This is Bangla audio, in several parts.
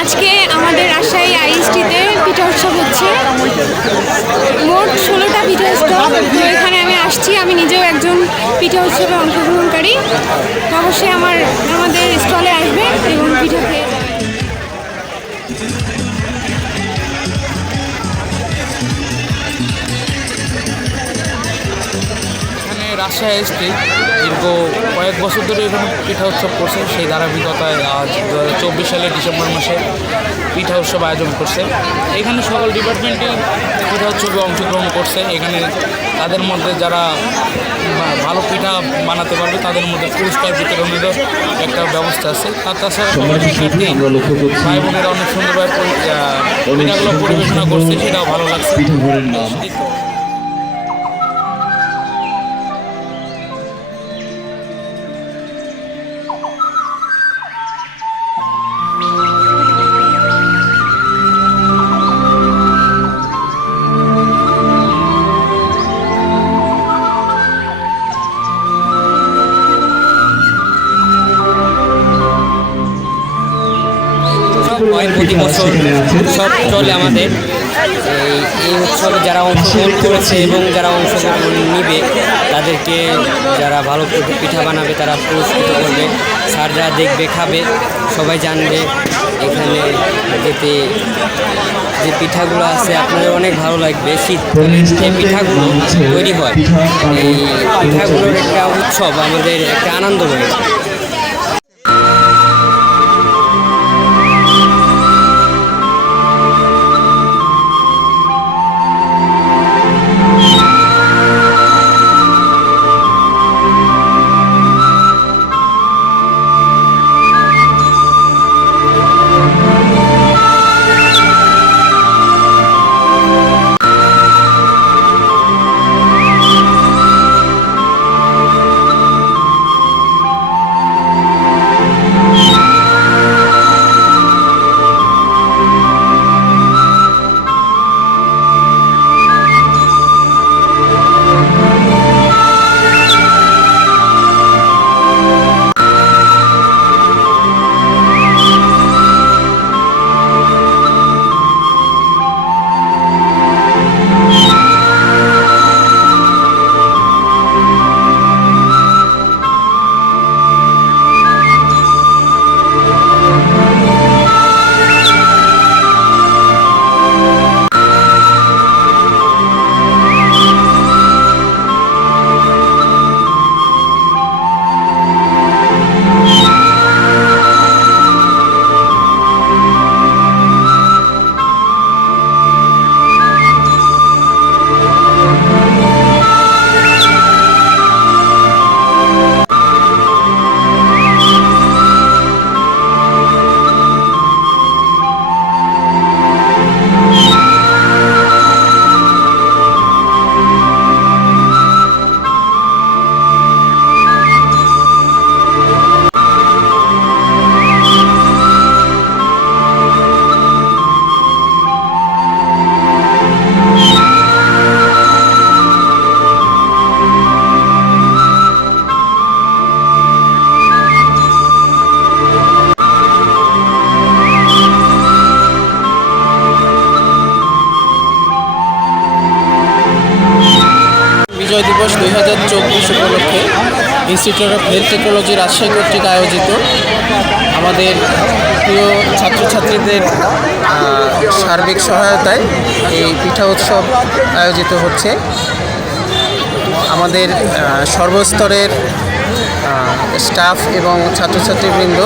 আজকে আমাদের রাজশাহী আইএসটিতে পিঠা উৎসব হচ্ছে। মোট 16টা পিঠা স্টল। তো এখানে আমি আসছি, আমি নিজেও একজন পিঠা উৎসবে অংশগ্রহণকারী। অবশ্যই আমাদের স্টলে আসবে এবং পিঠা খেয়ে যাবে। রাজশাহী আইএসটি দীর্ঘ কয়েক বছর ধরে এখানে পিঠা উৎসব করছে। সেই ধারাবাহিকতায় আজ 2024 সালের ডিসেম্বর মাসে পিঠা উৎসব আয়োজন করছে। এখানে সকল ডিপার্টমেন্টই পিঠা উৎসবে অংশগ্রহণ করছে। এখানে তাদের মধ্যে যারা ভালো পিঠা বানাতে পারবে তাদের মধ্যে পুরস্কার বিতরণেরও একটা ব্যবস্থা আছে। তার তাছাড়া ভাই বোনেরা অনেক সুন্দরভাবে পিঠাগুলো পরিবেশনা করছে, সেটাও ভালো লাগছে। প্রতি বছর উৎসব চলে আমাদের। এই উৎসবে যারা অংশগ্রহণ করেছে এবং যারা অংশগ্রহণ নিবে তাদেরকে যারা ভালো পিঠা বানাবে তারা পুরস্কৃত করবে। স্যাররা দেখবে, খাবে, সবাই জানবে এখানে যেতে যে পিঠাগুলো আছে আপনাদের অনেক ভালো লাগবে। শীতকালে যে পিঠাগুলো তৈরি হয়, এই পিঠাগুলোর একটা উৎসব, আমাদের একটা আনন্দময়। বিজয় দিবস 2024 উপলক্ষে institute of health technology Rajshahi কর্তৃক আয়োজিত আমাদের প্রিয় ছাত্রছাত্রীদের সার্বিক সহায়তায় এই পিঠা উৎসব আয়োজিত হচ্ছে। আমাদের সর্বস্তরের স্টাফ এবং ছাত্রছাত্রীবৃন্দ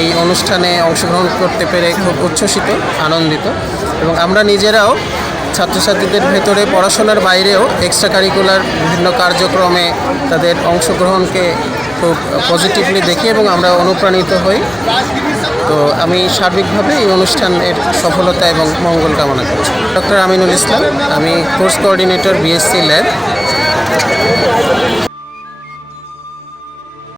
এই অনুষ্ঠানে অংশগ্রহণ করতে পেরে খুব উচ্ছ্বসিত, আনন্দিত। এবং আমরা নিজেরাও ছাত্রছাত্রীদের ভেতরে পড়াশোনার বাইরেও এক্সট্রা কারিকুলার বিভিন্ন কার্যক্রমে তাদের অংশগ্রহণকে খুব পজিটিভলি দেখি এবং আমরা অনুপ্রাণিত হই। তো আমি সার্বিকভাবে এই অনুষ্ঠানের সফলতা এবং মঙ্গল কামনা করছি। ডক্টর আমিনুল ইসলাম, আমি কোর্স কোঅর্ডিনেটর, বিএসসি ল্যাব।